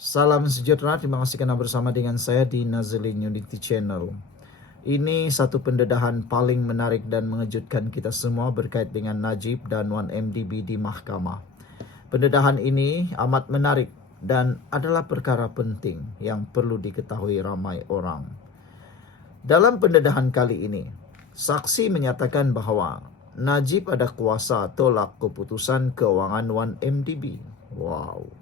Salam sejahtera, terima kasih karena bersama dengan saya di Nazilin Unity Channel. Ini satu pendedahan paling menarik dan mengejutkan kita semua berkait dengan Najib dan 1MDB di mahkamah. Pendedahan ini amat menarik dan adalah perkara penting yang perlu diketahui ramai orang. Dalam pendedahan kali ini, saksi menyatakan bahwa Najib ada kuasa tolak keputusan keuangan 1MDB. Wow.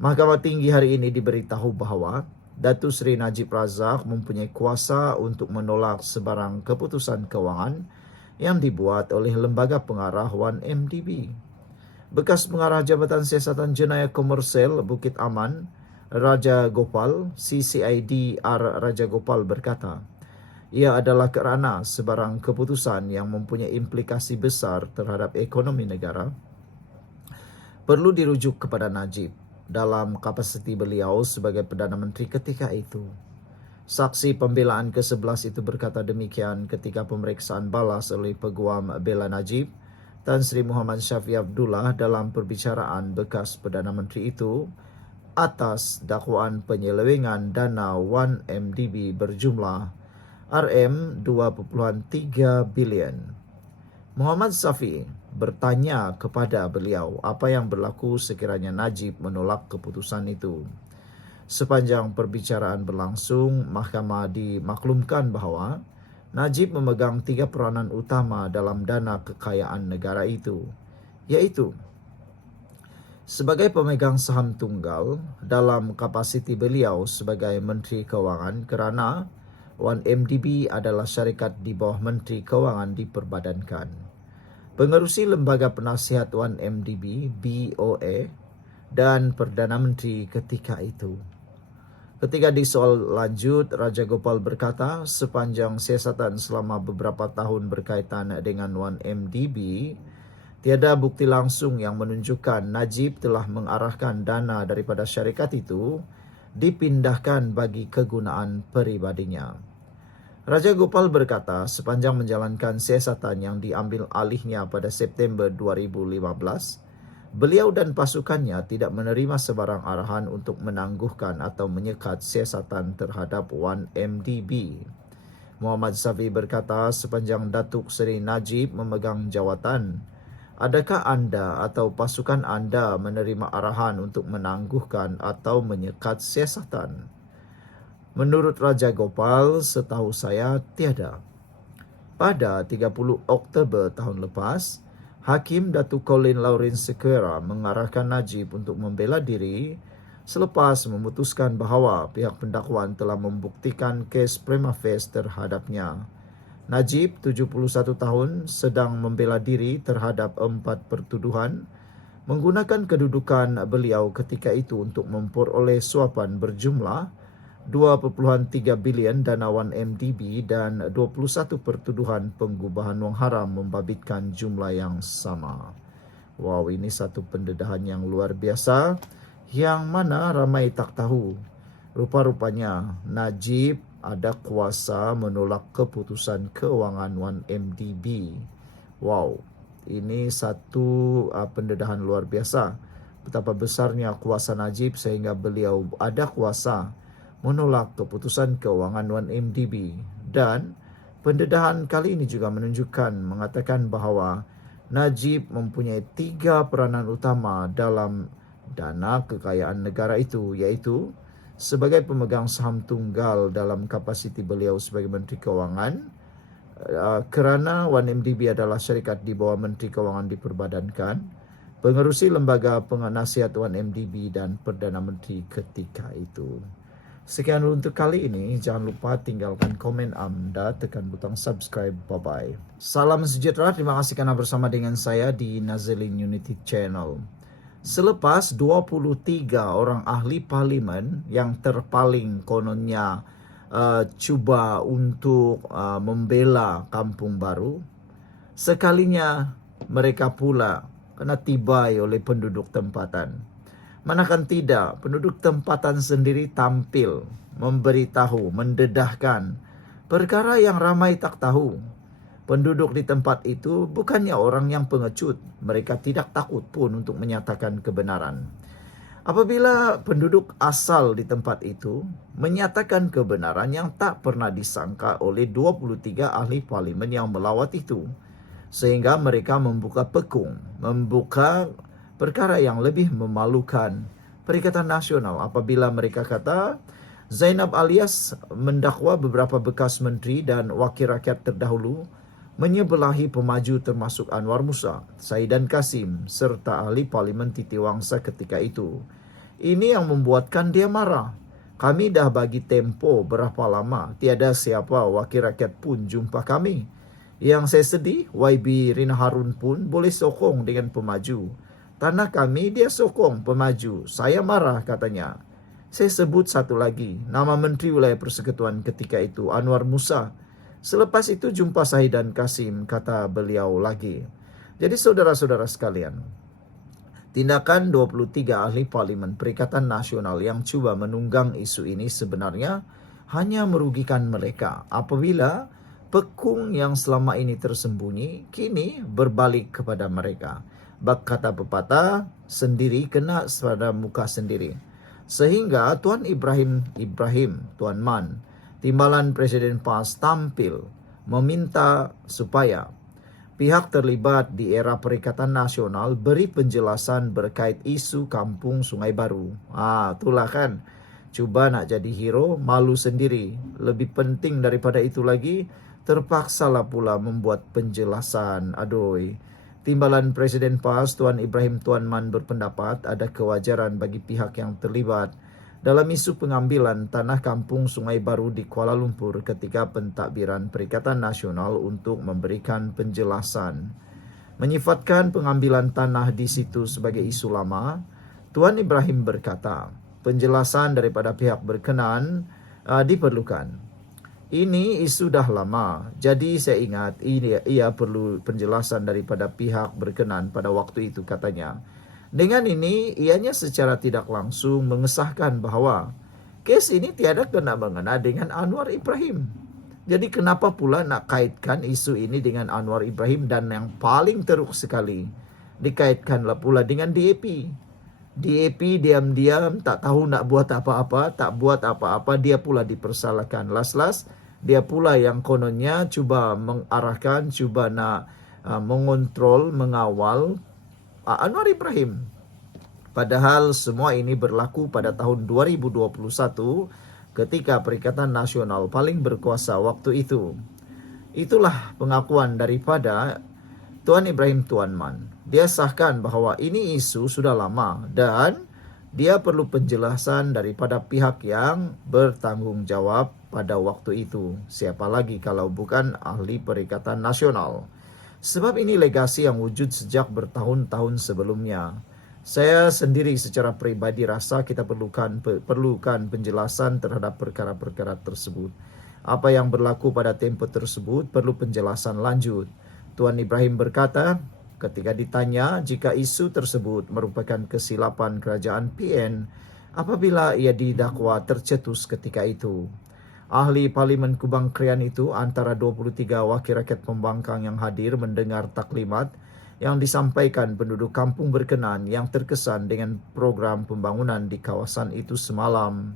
Mahkamah Tinggi hari ini diberitahu bahwa Datuk Seri Najib Razak mempunyai kuasa untuk menolak sebarang keputusan keuangan yang dibuat oleh Lembaga Pengarah 1MDB. Bekas Pengarah Jabatan Siasatan Jenayah Komersial Bukit Aman, Raja Gopal, CCID R. Raja Gopal berkata, ia adalah kerana sebarang keputusan yang mempunyai implikasi besar terhadap ekonomi negara perlu dirujuk kepada Najib dalam kapasiti beliau sebagai Perdana Menteri ketika itu. Saksi pembelaan ke-11 itu berkata demikian ketika pemeriksaan balas oleh Peguam Bela Najib, Tan Sri Muhammad Syafiee Abdullah dalam perbicaraan bekas Perdana Menteri itu atas dakwaan penyelewengan dana 1MDB berjumlah RM2.3 bilion. Muhammad Syafiee bertanya kepada beliau apa yang berlaku sekiranya Najib menolak keputusan itu. Sepanjang perbicaraan berlangsung, mahkamah dimaklumkan bahawa Najib memegang 3 peranan utama dalam dana kekayaan negara itu, iaitu sebagai pemegang saham tunggal dalam kapasiti beliau sebagai Menteri Kewangan kerana 1MDB adalah syarikat di bawah Menteri Kewangan diperbadankan. Pengerusi Lembaga Penasihat 1MDB, BOA, dan Perdana Menteri ketika itu. Ketika disoal lanjut, Raja Gopal berkata, sepanjang siasatan selama beberapa tahun berkaitan dengan 1MDB, tiada bukti langsung yang menunjukkan Najib telah mengarahkan dana daripada syarikat itu dipindahkan bagi kegunaan peribadinya. Raja Gopal berkata, sepanjang menjalankan siasatan yang diambil alihnya pada September 2015, beliau dan pasukannya tidak menerima sebarang arahan untuk menangguhkan atau menyekat siasatan terhadap 1MDB. Muhammad Syafiee berkata, sepanjang Datuk Seri Najib memegang jawatan, adakah anda atau pasukan anda menerima arahan untuk menangguhkan atau menyekat siasatan? Menurut Raja Gopal, setahu saya tiada. Pada 30 Oktober tahun lepas, Hakim Datuk Colin Lawrence Sequeira mengarahkan Najib untuk membela diri selepas memutuskan bahawa pihak pendakwaan telah membuktikan kes prima facie terhadapnya. Najib, 71 tahun, sedang membela diri terhadap 4 pertuduhan menggunakan kedudukan beliau ketika itu untuk memperoleh suapan berjumlah 2.3 bilion dana 1MDB dan 21 pertuduhan penggubahan wang haram membabitkan jumlah yang sama. Wow, ini satu pendedahan yang luar biasa yang mana ramai tak tahu. Rupa-rupanya Najib ada kuasa menolak keputusan keuangan 1MDB. Wow, ini satu pendedahan luar biasa. Betapa besarnya kuasa Najib sehingga beliau ada kuasa menolak keputusan keuangan 1MDB. Dan pendedahan kali ini juga mengatakan bahawa Najib mempunyai 3 peranan utama dalam dana kekayaan negara itu, iaitu sebagai pemegang saham tunggal dalam kapasiti beliau sebagai Menteri Kewangan, kerana 1MDB adalah syarikat di bawah Menteri Kewangan diperbadankan, pengerusi Lembaga Penasihat 1MDB dan Perdana Menteri ketika itu. Sekian untuk kali ini. Jangan lupa tinggalkan komen anda, tekan butang subscribe. Bye-bye. Salam sejahtera. Terima kasih karena bersama dengan saya di Nazilin Unity Channel. Selepas 23 orang ahli parlimen yang terpaling kononnya cuba untuk membela Kampung Baru, sekalinya mereka pula kena tibai oleh penduduk tempatan. Manakah tidak, penduduk tempatan sendiri tampil, memberitahu, mendedahkan perkara yang ramai tak tahu. Penduduk di tempat itu bukannya orang yang pengecut. Mereka tidak takut pun untuk menyatakan kebenaran. Apabila penduduk asal di tempat itu menyatakan kebenaran yang tak pernah disangka oleh 23 ahli parlimen yang melawat itu, sehingga mereka membuka pekung, membuka perkara yang lebih memalukan Perikatan Nasional apabila mereka kata Zainab Alias mendakwa beberapa bekas menteri dan wakil rakyat terdahulu menyebelahi pemaju termasuk Anwar Musa, Saidan Kasim serta ahli parlimen Titi Wangsa ketika itu. Ini yang membuatkan dia marah. Kami dah bagi tempo berapa lama, tiada siapa wakil rakyat pun jumpa kami. Yang saya sedih, YB Rina Harun pun boleh sokong dengan pemaju. Tanah kami dia sokong pemaju. Saya marah katanya. Saya sebut satu lagi, nama Menteri Wilayah Persekutuan ketika itu, Anwar Musa. Selepas itu jumpa Saidan Kasim, kata beliau lagi. Jadi saudara-saudara sekalian, tindakan 23 ahli parlimen Perikatan Nasional yang cuba menunggang isu ini sebenarnya hanya merugikan mereka apabila pekung yang selama ini tersembunyi kini berbalik kepada mereka. Bak kata pepatah, sendiri kena pada muka sendiri. Sehingga Tuan Ibrahim, Tuan Man, Timbalan Presiden PAS tampil meminta supaya pihak terlibat di era Perikatan Nasional beri penjelasan berkait isu kampung Sungai Baru. Itulah kan. Cuba nak jadi hero, malu sendiri. Lebih penting daripada itu lagi, terpaksalah pula membuat penjelasan. Aduh. Timbalan Presiden PAS Tuan Ibrahim Tuan Man berpendapat ada kewajaran bagi pihak yang terlibat dalam isu pengambilan tanah kampung Sungai Baru di Kuala Lumpur ketika pentadbiran Perikatan Nasional untuk memberikan penjelasan. Menyifatkan pengambilan tanah di situ sebagai isu lama, Tuan Ibrahim berkata, penjelasan daripada pihak berkenan diperlukan. Ini isu dah lama, jadi saya ingat ia perlu penjelasan daripada pihak berkenan pada waktu itu katanya. Dengan ini, ianya secara tidak langsung mengesahkan bahawa kes ini tiada kena-mengena dengan Anwar Ibrahim. Jadi kenapa pula nak kaitkan isu ini dengan Anwar Ibrahim dan yang paling teruk sekali, dikaitkanlah pula dengan DAP. DAP diam-diam tak tahu nak buat apa-apa, tak buat apa-apa, dia pula dipersalahkan. Las-las, dia pula yang kononnya cuba mengarahkan, cuba nak mengontrol, mengawal Anwar Ibrahim. Padahal semua ini berlaku pada tahun 2021 ketika Perikatan Nasional paling berkuasa waktu itu. Itulah pengakuan daripada Tuan Ibrahim Tuan Man. Dia sahkan bahawa ini isu sudah lama dan dia perlu penjelasan daripada pihak yang bertanggungjawab pada waktu itu. Siapa lagi kalau bukan ahli Perikatan Nasional. Sebab ini legasi yang wujud sejak bertahun-tahun sebelumnya. Saya sendiri secara peribadi rasa kita perlukan penjelasan terhadap perkara-perkara tersebut. Apa yang berlaku pada tempoh tersebut perlu penjelasan lanjut. Tuan Ibrahim berkata, ketika ditanya jika isu tersebut merupakan kesilapan kerajaan PN apabila ia didakwa tercetus ketika itu. Ahli Parlimen Kubang Krian itu antara 23 wakil rakyat pembangkang yang hadir mendengar taklimat yang disampaikan penduduk kampung berkenan yang terkesan dengan program pembangunan di kawasan itu semalam.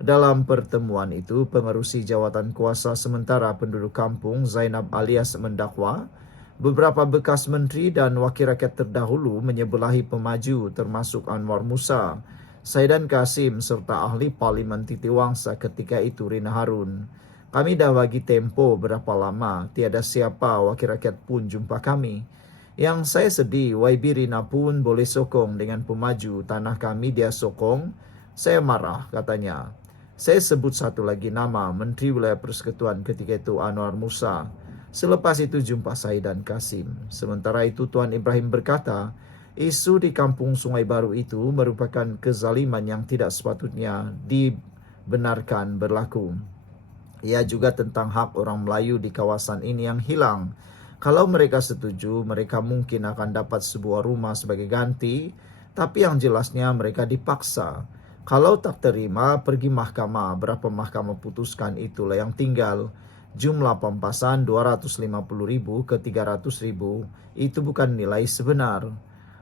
Dalam pertemuan itu, pengerusi jawatan kuasa sementara penduduk kampung Zainab Alias mendakwa beberapa bekas menteri dan wakil rakyat terdahulu menyebelahi pemaju termasuk Anwar Musa, Saidan Kasim serta ahli Parlimen Titi Wangsa ketika itu Rina Harun. Kami dah bagi tempo berapa lama, tiada siapa wakil rakyat pun jumpa kami. Yang saya sedih, YB Rina pun boleh sokong dengan pemaju, tanah kami dia sokong. Saya marah katanya. Saya sebut satu lagi nama, Menteri Wilayah Persekutuan ketika itu Anwar Musa. Selepas itu jumpa Saidan Kasim. Sementara itu Tuan Ibrahim berkata, isu di kampung Sungai Baru itu merupakan kezaliman yang tidak sepatutnya dibenarkan berlaku. Ia juga tentang hak orang Melayu di kawasan ini yang hilang. Kalau mereka setuju, mereka mungkin akan dapat sebuah rumah sebagai ganti, tapi yang jelasnya mereka dipaksa. Kalau tak terima, pergi mahkamah. Berapa mahkamah putuskan itulah yang tinggal. Jumlah pampasan 250,000 ke 300,000 itu bukan nilai sebenar.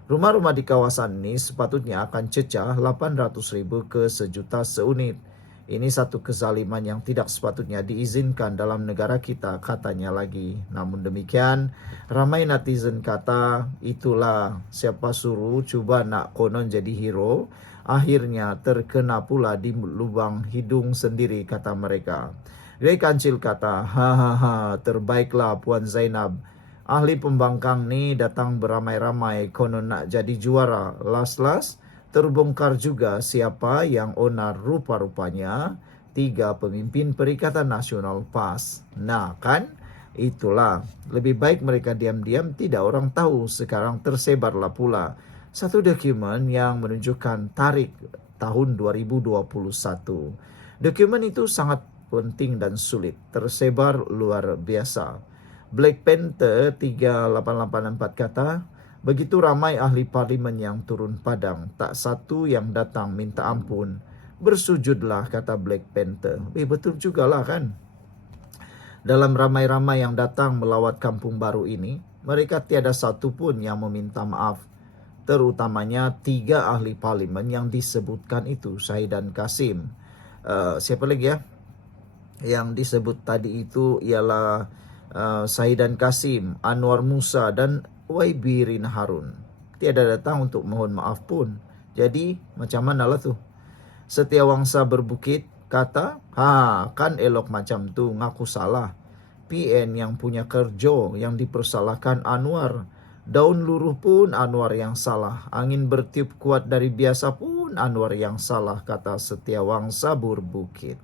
Rumah-rumah di kawasan ini sepatutnya akan cecah 800.000 ke sejuta seunit. Ini satu kezaliman yang tidak sepatutnya diizinkan dalam negara kita, katanya lagi. Namun demikian, ramai netizen kata, itulah siapa suruh cuba nak konon jadi hero, akhirnya terkena pula di lubang hidung sendiri, kata mereka. Ray Kancil kata, hahaha, terbaiklah Puan Zainab. Ahli pembangkang ni datang beramai-ramai konon nak jadi juara. Las-las terbongkar juga siapa yang onar rupa-rupanya 3 pemimpin Perikatan Nasional PAS. Nah kan, itulah. Lebih baik mereka diam-diam, tidak orang tahu. Sekarang tersebarlah pula satu dokumen yang menunjukkan tarikh tahun 2021. Dokumen itu sangat penting dan sulit, tersebar luar biasa. Black Panther 3884 kata, begitu ramai ahli parlimen yang turun padang, tak satu yang datang minta ampun. Bersujudlah, kata Black Panther. Betul jugalah kan. Dalam ramai-ramai yang datang melawat kampung baru ini, mereka tiada satu pun yang meminta maaf. Terutamanya 3 ahli parlimen yang disebutkan itu, Syahid dan Kasim. Siapa lagi ya? Yang disebut tadi itu ialah Syahid dan Kasim, Anwar Musa dan YB Rina Harun. Tiada datang untuk mohon maaf pun. Jadi macam mana lah tu? Setiawangsa Berbukit kata, kan elok macam tu, ngaku salah. PN yang punya kerja yang dipersalahkan Anwar. Daun luruh pun Anwar yang salah. Angin bertiup kuat dari biasa pun Anwar yang salah, kata Setiawangsa Berbukit.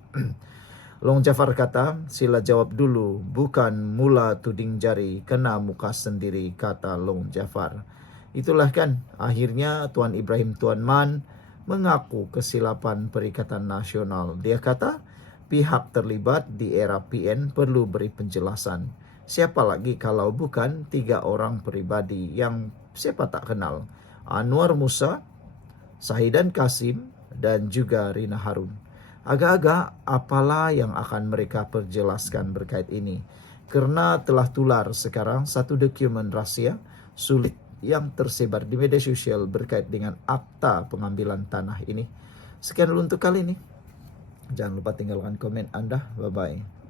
Long Jafar kata, sila jawab dulu, bukan mula tuding jari, kena muka sendiri, kata Long Jafar. Itulah kan, akhirnya Tuan Ibrahim Tuan Man mengaku kesilapan Perikatan Nasional. Dia kata, pihak terlibat di era PN perlu beri penjelasan. Siapa lagi kalau bukan 3 orang pribadi yang siapa tak kenal. Anwar Musa, Syahid dan Kasim, dan juga Rina Harun. Agak-agak apalah yang akan mereka perjelaskan berkait ini. Kerana telah tular sekarang satu dokumen rahsia sulit yang tersebar di media sosial berkait dengan akta pengambilan tanah ini. Sekian dulu untuk kali ini. Jangan lupa tinggalkan komen Anda. Bye-bye.